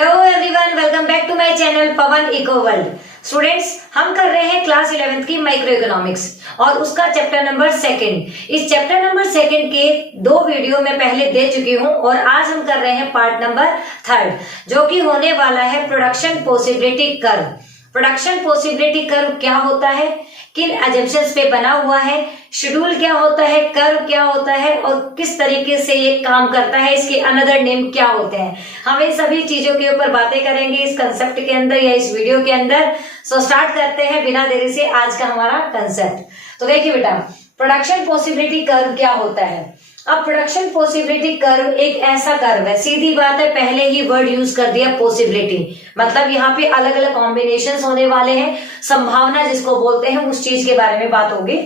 Hello everyone, welcome back to my channel Pawan eco world. Students, हम कर रहे हैं क्लास 11th की माइक्रो इकोनॉमिक्स और उसका चैप्टर नंबर 2। इस चैप्टर नंबर 2 के 2 वीडियो मैं पहले दे चुकी हूं और आज हम कर रहे हैं पार्ट नंबर 3 जो कि होने वाला है production possibility curve. Production possibility curve क्या होता है, किन एजम्पशंस पे बना हुआ है, शेड्यूल क्या होता है, कर्व क्या होता है और किस तरीके से ये काम करता है, इसके अनदर नेम क्या होते हैं, हम इन सभी चीजों के ऊपर बातें करेंगे इस कंसेप्ट के अंदर या इस वीडियो के अंदर। सो स्टार्ट करते हैं बिना देरी से आज का हमारा कंसेप्ट। तो देखिए बेटा, प्रोडक्शन पॉसिबिलिटी कर्व क्या होता है। अब प्रोडक्शन पॉसिबिलिटी कर्व एक ऐसा कर्व है, सीधी बात है, पहले ही वर्ड यूज कर दिया पॉसिबिलिटी, मतलब यहाँ पे अलग अलग कॉम्बिनेशंस होने वाले हैं, संभावना जिसको बोलते हैं उस चीज के बारे में बात होगी।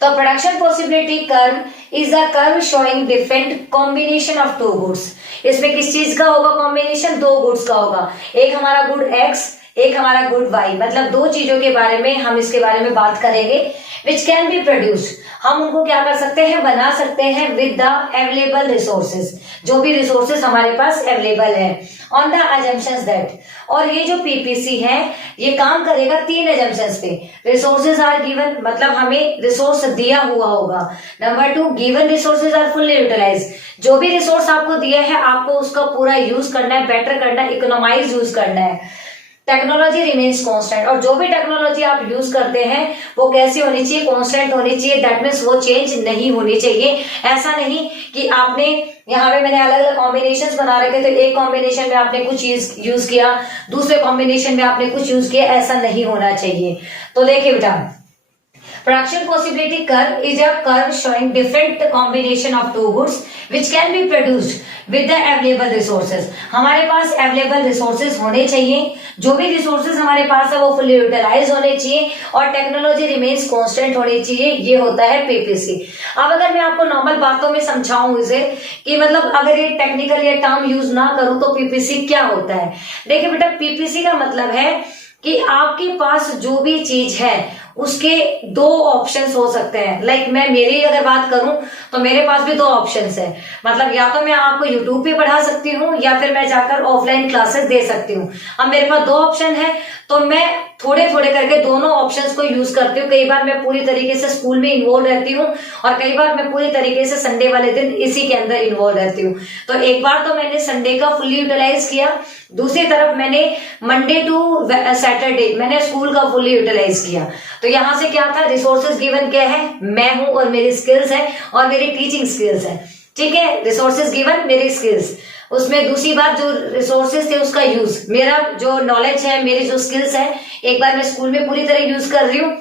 तो production possibility curve is a curve showing different combination of 2 goods. इसमें किस चीज का होगा कॉम्बिनेशन, 2 गुड्स का होगा, एक हमारा गुड एक्स, एक हमारा गुड वाई, मतलब 2 चीजों के बारे में हम इसके बारे में बात करेंगे। विच कैन बी प्रोड्यूस्ड, हम उनको क्या कर सकते हैं, बना सकते हैं विद द अवेलेबल रिसोर्सेज, जो भी रिसोर्सेज हमारे पास अवेलेबल है, ऑन द अजम्पशंस दैट। और ये जो पीपीसी है ये काम करेगा 3 एजम्पशंस पे। रिसोर्सेज आर गिवन, मतलब हमें रिसोर्स दिया हुआ होगा। Number 2, given resources are fully utilise, जो भी रिसोर्स आपको दिया है आपको उसका पूरा यूज करना है, बेटर करना है, इकोनोमाइज यूज करना है। टेक्नोलॉजी रिमेन्स कांस्टेंट, और जो भी टेक्नोलॉजी आप यूज करते हैं वो कैसी होनी चाहिए, कांस्टेंट होनी चाहिए, दैट मीन्स वो चेंज नहीं होनी चाहिए। ऐसा नहीं कि आपने यहाँ पे मैंने अलग अलग कॉम्बिनेशंस बना रखे तो एक कॉम्बिनेशन में आपने कुछ यूज किया, दूसरे कॉम्बिनेशन में आपने कुछ यूज किया, ऐसा नहीं होना चाहिए। तो देखिए बेटा, production possibility curve is a curve showing different combination of 2 goods which can be produced with the available resources। हमारे पास अवेलेबल रिसोर्सेज होने चाहिए, जो भी रिसोर्सेज हमारे पास है वो फुली यूटिलाइज होने चाहिए और टेक्नोलॉजी रिमेन्स कांस्टेंट होनी चाहिए। ये होता है पीपीसी। अब अगर मैं आपको नॉर्मल बातों में समझाऊं इसे कि मतलब अगर ये टेक्निकल या टर्म यूज ना करूं तो पीपीसी क्या होता है। देखिए बेटा, पीपीसी का मतलब है कि आपके पास जो भी चीज है उसके 2 ऑप्शंस हो सकते हैं। लाइक मैं मेरी अगर बात करूं तो मेरे पास भी 2 ऑप्शंस है, मतलब या तो मैं आपको यूट्यूब पे पढ़ा सकती हूँ या फिर मैं जाकर ऑफलाइन क्लासेस दे सकती हूँ। अब मेरे पास 2 ऑप्शन है तो मैं थोड़े थोड़े करके दोनों ऑप्शंस को यूज करती हूँ। कई बार मैं पूरी तरीके से स्कूल में इन्वॉल्व रहती हूँ और कई बार मैं पूरी तरीके से संडे वाले दिन इसी के अंदर इन्वॉल्व रहती हूँ। तो एक बार तो मैंने संडे का फुली यूटिलाइज किया, दूसरी तरफ मैंने मंडे टू सैटरडे मैंने स्कूल का फुली यूटिलाइज किया। तो यहाँ से क्या था, रिसोर्सेज गिवन क्या है, मैं हूं और मेरी स्किल्स है और मेरी टीचिंग स्किल्स है। ठीक है, रिसोर्सेज गिवन, मेरी स्किल्स, उसमें दूसरी बात जो रिसोर्सेज थे उसका यूज, मेरा जो नॉलेज है, मेरी जो स्किल्स है, एक बार मैं स्कूल में पूरी तरह यूज कर रही हूँ,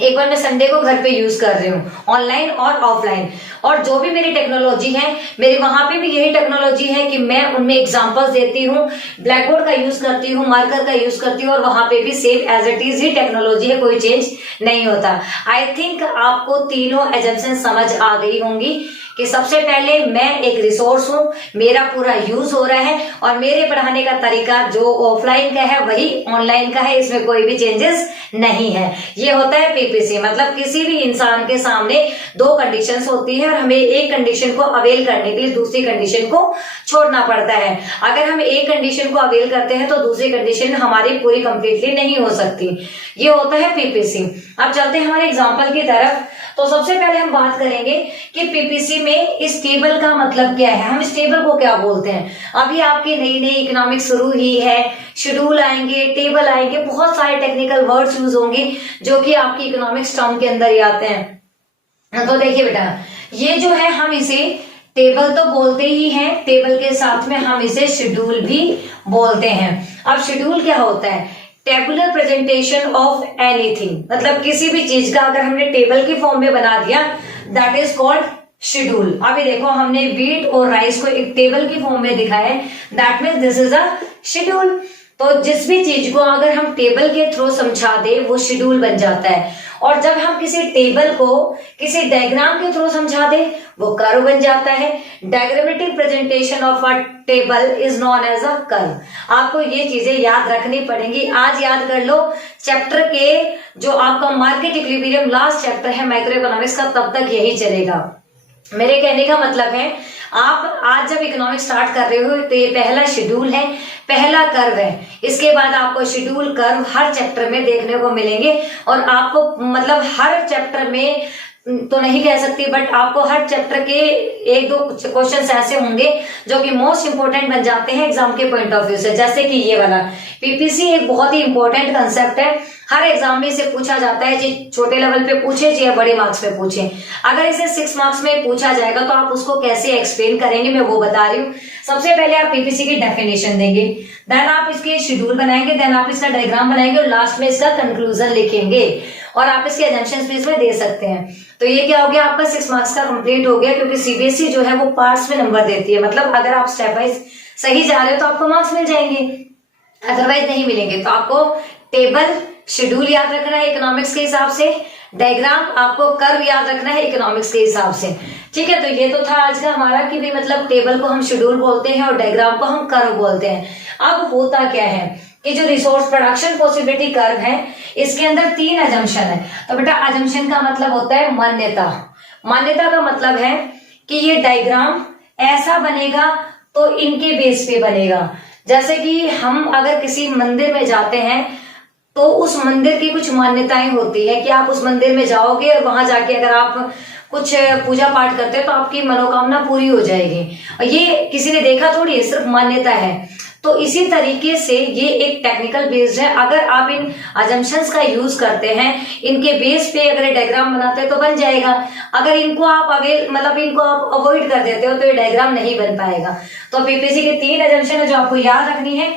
एक बार मैं संडे को घर पे यूज कर रही हूँ, ऑनलाइन और ऑफलाइन। और जो भी मेरी टेक्नोलॉजी है, मेरी वहां पे भी यही टेक्नोलॉजी है कि मैं उनमें एग्जांपल्स देती हूँ, ब्लैक बोर्ड का यूज करती हूँ, मार्कर का यूज करती हूँ और वहां पे भी सेम एज इट इज ही टेक्नोलॉजी है, कोई चेंज नहीं होता। आई थिंक आपको तीनों एजम्पशन समझ आ गई होंगी कि सबसे पहले मैं एक रिसोर्स हूं, मेरा पूरा यूज हो रहा है और मेरे पढ़ाने का तरीका जो ऑफलाइन का है वही ऑनलाइन का है, इसमें कोई भी चेंजेस नहीं है। ये होता है पीपीसी, मतलब किसी भी इंसान के सामने 2 कंडीशंस होती है और हमें एक कंडीशन को अवेल करने के लिए दूसरी कंडीशन को छोड़ना पड़ता है। अगर हम एक कंडीशन को अवेल करते हैं तो दूसरी कंडीशन हमारी पूरी कंप्लीटली नहीं हो सकती। ये होता है पीपीसी। अब चलते हैं हमारे एग्जाम्पल की तरफ। तो सबसे पहले हम बात करेंगे कि पीपीसी में इस टेबल का मतलब क्या है, हम इस टेबल को क्या बोलते हैं। अभी आपकी नई नई इकोनॉमिक्स शुरू ही है, शेड्यूल आएंगे, टेबल आएंगे, बहुत सारे टेक्निकल वर्ड्स यूज होंगे जो कि आपकी इकोनॉमिक्स टर्म के अंदर ही आते हैं। तो देखिए बेटा, ये जो है हम इसे टेबल तो बोलते ही हैं, टेबल के साथ में हम इसे शेड्यूल भी बोलते हैं। अब शेड्यूल क्या होता है, टेबुलर प्रेजेंटेशन ऑफ एनीथिंग, मतलब किसी भी चीज का अगर हमने टेबल की फॉर्म में बना दिया दैट इज कॉल्ड शेड्यूल। अभी देखो हमने व्हीट और राइस को एक टेबल की फॉर्म में दिखाया है, that means this is a schedule. तो जिस भी चीज को अगर हम टेबल के थ्रू समझा दे वो शेड्यूल बन जाता है, और जब हम किसी टेबल को किसी डायग्राम के थ्रू समझा दे वो कर्व बन जाता है। Diagrammatic presentation of a table is known as a curve. आपको ये चीजें याद रखनी पड़ेंगी, आज याद कर लो। चैप्टर के जो आपका मार्केट इक्विलिब्रियम लास्ट चैप्टर है माइक्रो इकोनॉमिक्स का, तब तक यही चलेगा। मेरे कहने का मतलब है आप आज जब इकोनॉमिक्स स्टार्ट कर रहे हो तो ये पहला शेड्यूल है, पहला कर्व है। इसके बाद आपको शेड्यूल कर्व हर चैप्टर में देखने को मिलेंगे और आपको मतलब हर चैप्टर में तो नहीं कह सकती, बट आपको हर चैप्टर के एक दो क्वेश्चंस ऐसे होंगे जो कि मोस्ट इंपोर्टेंट बन जाते हैं एग्जाम के पॉइंट ऑफ व्यू से। जैसे कि ये वाला पीपीसी एक बहुत ही इंपॉर्टेंट कंसेप्ट है, हर एग्जाम में इसे पूछा जाता है, जी छोटे लेवल पे पूछे चाहे बड़े मार्क्स पे पूछे। अगर इसे 6 मार्क्स में पूछा जाएगा तो आप उसको कैसे एक्सप्लेन करेंगे मैं वो बता रही हूँ। सबसे पहले आप पीपीसी की डेफिनेशन देंगे, देन आप इसके शेड्यूल बनाएंगे, देन आप इसका डायग्राम बनाएंगे और लास्ट में इसका कंक्लूजन लिखेंगे और आप इसके एजम्पशंस भी इसमें दे सकते हैं। तो ये क्या हो गया, आपका 6 मार्क्स का कंप्लीट हो गया, क्योंकि सीबीएसई जो है वो पार्ट्स में नंबर देती है। मतलब अगर आप स्टेप वाइज सही जा रहे हो तो आपको मार्क्स मिल जाएंगे, अदरवाइज नहीं मिलेंगे। तो आपको टेबल शेड्यूल याद रखना है इकोनॉमिक्स के हिसाब से, डायग्राम आपको कर्व याद रखना है इकोनॉमिक्स के हिसाब से। ठीक है, तो ये तो था आज का हमारा कि भी मतलब टेबल को हम शेड्यूल बोलते हैं और डायग्राम को हम कर्व बोलते हैं। अब होता क्या है कि जो रिसोर्स प्रोडक्शन पॉसिबिलिटी कर्व है इसके अंदर 3 अजम्पशन है। तो बेटा अजम्पशन का मतलब होता है मान्यता। मान्यता का मतलब है कि ये डायग्राम ऐसा बनेगा तो इनके बेस पे बनेगा। जैसे कि हम अगर किसी मंदिर में जाते हैं तो उस मंदिर की कुछ मान्यताएं होती है कि आप उस मंदिर में जाओगे और वहां जाके अगर आप कुछ पूजा पाठ करते हो तो आपकी मनोकामना पूरी हो जाएगी। और ये किसी ने देखा थोड़ी है, सिर्फ मान्यता है। तो इसी तरीके से ये एक टेक्निकल बेस्ड है। अगर आप इन अजम्पशंस का यूज करते हैं, इनके बेस पे अगर डायग्राम बनाते हैं तो बन जाएगा। अगर इनको आप इनको आप अवॉइड कर देते हो तो ये डायग्राम नहीं बन पाएगा। तो पीपीसी के 3 अजम्पशन है जो आपको याद रखनी है।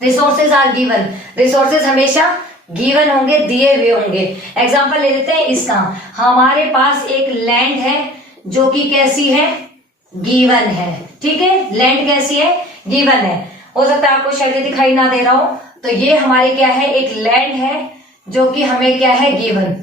रिसोर्सेज आर गिवन, रिसोर्सेज हमेशा गिवन होंगे, दिए हुए होंगे। एग्जाम्पल ले लेते हैं इसका, हमारे पास एक लैंड है जो कि कैसी है, गिवन है। ठीक है, लैंड कैसी है, गिवन है। हो सकता है आपको शायद दिखाई ना दे रहा हो, तो ये हमारे क्या है, एक लैंड है जो कि हमें क्या है, गिवन।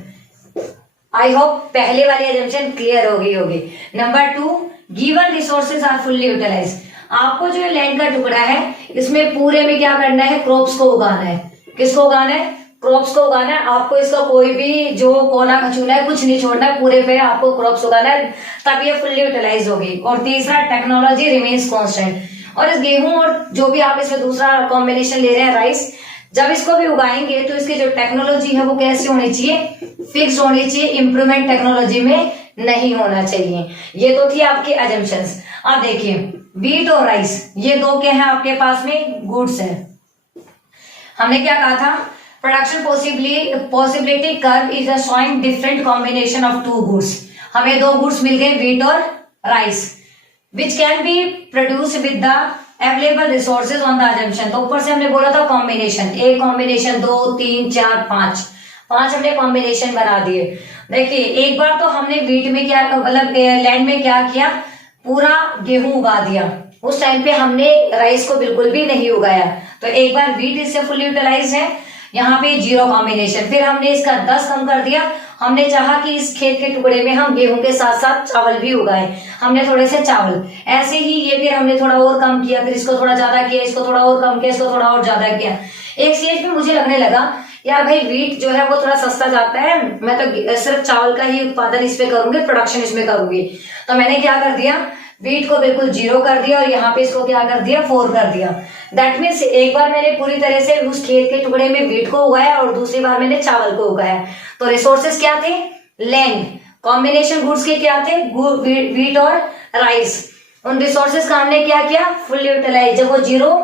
आई होप पहले वाली एजम्पशन क्लियर हो गई होगी। Number 2, given resources are fully utilised. आपको जो लैंड का टुकड़ा है इसमें पूरे में क्या करना है, क्रॉप्स को उगाना है। किसको उगाना है, क्रॉप्स को उगाना है। आपको इसका कोई भी जो कोना खचूना है कुछ नहीं छोड़ना है, पूरे पे आपको क्रॉप्स उगाना है, तब ये फुल्ली यूटिलाइज होगी। और तीसरा, टेक्नोलॉजी रिमेन्स कांस्टेंट। और इस गेहूं और जो भी आप इसमें दूसरा कॉम्बिनेशन ले रहे हैं राइस, जब इसको भी उगाएंगे तो इसकी जो टेक्नोलॉजी है वो कैसी होनी चाहिए, फिक्स होनी चाहिए, इंप्रूवमेंट टेक्नोलॉजी में नहीं होना चाहिए। ये तो थी आपकी अजम्पशंस। अब देखिए व्हीट और राइस, ये दो क्या है आपके पास में, गुड्स है। हमने क्या कहा था, production possibility curve is a showing different combination of 2 goods. हमें 2 गुड्स मिल गए, व्हीट और rice, which can be produce with the available resources on the assumption. तो ऊपर से हमने बोला था कॉम्बिनेशन, एक कॉम्बिनेशन, 2 3 4 5 हमने कॉम्बिनेशन बना दिए। देखिए एक बार तो हमने व्हीट में क्या मतलब लैंड में क्या किया, पूरा गेहूं उगा दिया। उस टाइम पे हमने राइस को बिल्कुल भी नहीं उगाया। तो एक बार व्हीट इससे फुल यूटिलाइज है, यहाँ पे 0 कॉम्बिनेशन। फिर हमने इसका 10 कम कर दिया, हमने चाहा कि इस खेत के टुकड़े में हम गेहूं के साथ साथ चावल भी उगाए, हमने थोड़े से चावल। ऐसे ही ये फिर हमने थोड़ा और कम किया, फिर इसको थोड़ा ज्यादा किया, इसको थोड़ा और कम किया, इसको थोड़ा और ज्यादा किया। एक स्टेज पे मुझे लगने लगा यार भाई व्हीट जो है वो थोड़ा सस्ता जाता है, मैं तो सिर्फ चावल का ही उत्पादन इसमें करूंगी, प्रोडक्शन इसमें करूंगी। तो मैंने क्या कर दिया, व्हीट को बिल्कुल 0 कर दिया और यहाँ पे इसको क्या कर दिया, 4 कर दिया। दैट मीन्स एक बार मैंने पूरी तरह से उस खेत के टुकड़े में व्हीट को उगाया और दूसरी बार मैंने चावल को उगाया। तो रिसोर्सेस क्या थे, लैंड। कॉम्बिनेशन गुड्स के क्या थे, व्हीट और राइस। उन रिसोर्सेस का हमने क्या किया, फुल यूटिलाइज। जब वो 0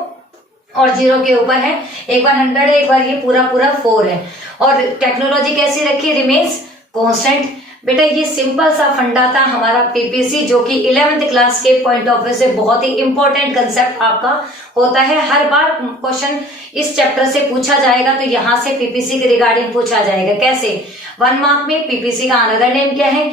और 0 के ऊपर है, एक बार 100 है, एक बार ये पूरा 4 है। और टेक्नोलॉजी कैसी रखी, रिमेन्स कांस्टेंट। बेटा ये सिंपल सा फंडा था हमारा पीपीसी, जो कि 11th क्लास के पॉइंट ऑफ व्यू से बहुत ही इंपॉर्टेंट कंसेप्ट आपका होता है। हर बार क्वेश्चन इस चैप्टर से पूछा जाएगा, तो यहाँ से पीपीसी के रिगार्डिंग पूछा जाएगा। कैसे, 1 मार्क में पीपीसी का अनदर नेम क्या है,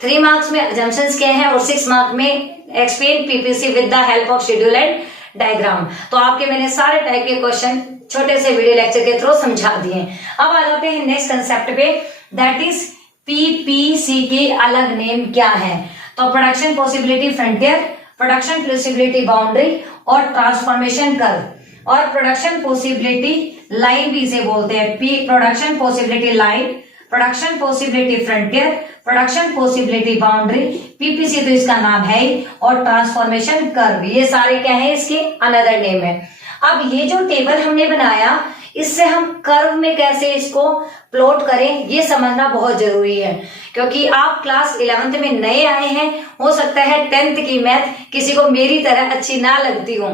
3 मार्क्स में अजम्पशंस क्या है और 6 मार्क में explain PPC with the help of schedule and diagram. तो आपके मैंने सारे टाइप के क्वेश्चन छोटे से वीडियो लेक्चर के थ्रू समझा दिए। अब आ जाते हैं नेक्स्ट कंसेप्ट पे, दैट इज पीपीसी के अलग नेम क्या है। तो production possibility frontier, production possibility boundary और ट्रांसफॉर्मेशन कर्व। और प्रोडक्शन पॉसिबिलिटी लाइन भी इसे बोलते हैं, production possibility line, production possibility frontier, production possibility boundary, PPC तो इसका नाम है ही, और ट्रांसफॉर्मेशन कर्व, ये सारे क्या है, इसके अनदर नेम है। अब ये जो टेबल हमने बनाया, इससे हम कर्व में कैसे इसको प्लॉट करें ये समझना बहुत जरूरी है, क्योंकि आप क्लास 11th में नए आए हैं, हो सकता है 10th की मैथ किसी को मेरी तरह अच्छी ना लगती हो,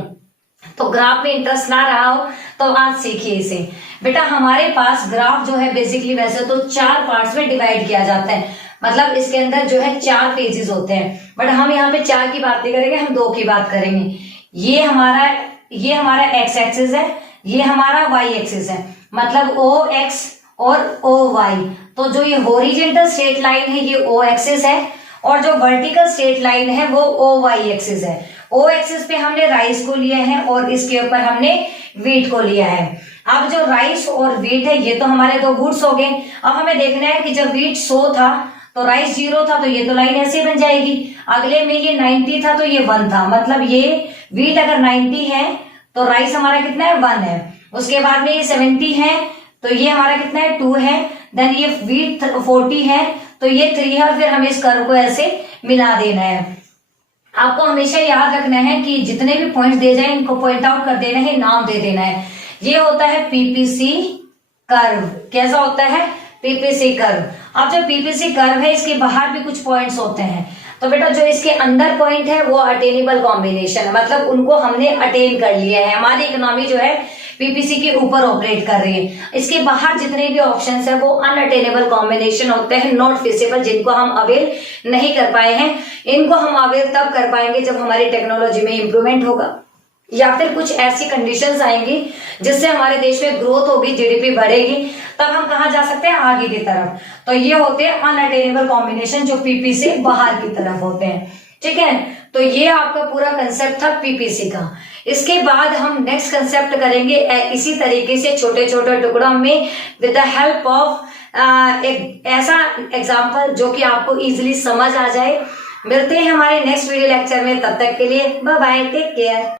तो ग्राफ में इंटरेस्ट ना रहा हो, तो आज सीखिए इसे। बेटा हमारे पास ग्राफ जो है बेसिकली वैसे तो 4 पार्ट्स में डिवाइड किया जाता है, मतलब इसके अंदर जो है 4 पेजेस होते हैं, बट हम यहाँ पे 4 की बात नहीं करेंगे, हम 2 की बात करेंगे। ये हमारा एक्स एक्सिस है, ये हमारा वाई एक्सिस है, मतलब ओ एक्स और ओ वाई। तो जो ये हॉरिजॉन्टल स्ट्रेट लाइन है ये ओ एक्सिस है, और जो वर्टिकल स्ट्रेट लाइन है वो ओ वाई एक्सिस है। ओ एक्सिस पे हमने राइस को लिया है और इसके ऊपर हमने व्हीट को लिया है। अब जो राइस और व्हीट है ये तो हमारे 2 गुड्स हो गए। अब हमें देखना है कि जब व्हीट 100 था तो राइस 0 था, तो ये तो लाइन ऐसे बन जाएगी। अगले में ये 90 था तो ये 1 था, मतलब ये व्हीट अगर 90 है तो राइस हमारा कितना है, 1 है। उसके बाद में ये 70 है तो ये हमारा कितना है, 2 है। देन ये व्हीट 40 है तो ये 3 है, और फिर हमें इस कर्व को ऐसे मिला देना है। आपको हमेशा याद रखना है कि जितने भी पॉइंट्स दे जाए इनको पॉइंट आउट कर देना है, नाम दे देना है। ये होता है पीपीसी कर्व। कैसा होता है, पीपीसी कर्व। अब जो पीपीसी कर्व है इसके बाहर भी कुछ पॉइंट्स होते हैं, तो बेटा जो इसके अंदर पॉइंट है वो अटेनेबल कॉम्बिनेशन है, मतलब उनको हमने अटेन कर लिया है। हमारी इकोनॉमी जो है पीपीसी के ऊपर ऑपरेट कर रही है। इसके बाहर जितने भी ऑप्शंस है वो अनअटेनेबल कॉम्बिनेशन होते हैं, नॉट फिजिबल, जिनको हम अवेल नहीं कर पाए हैं। इनको हम अवेल तब कर पाएंगे जब हमारी टेक्नोलॉजी में इंप्रूवमेंट होगा, या फिर कुछ ऐसी कंडीशंस आएंगी जिससे हमारे देश में ग्रोथ होगी, जीडीपी बढ़ेगी, तब हम कहाँ जा सकते हैं, आगे की तरफ। तो ये होते हैं अनअटेनेबल कॉम्बिनेशन जो पीपी से बाहर की तरफ होते हैं। ठीक है, तो ये आपका पूरा कंसेप्ट था पीपीसी का। इसके बाद हम नेक्स्ट कंसेप्ट करेंगे इसी तरीके से छोटे छोटे टुकड़ों में विद द हेल्प ऑफ एक ऐसा एग्जाम्पल जो कि आपको इजिली समझ आ जाए। मिलते हैं हमारे नेक्स्ट वीडियो लेक्चर में, तब तक के लिए बाय बाय, टेक केयर।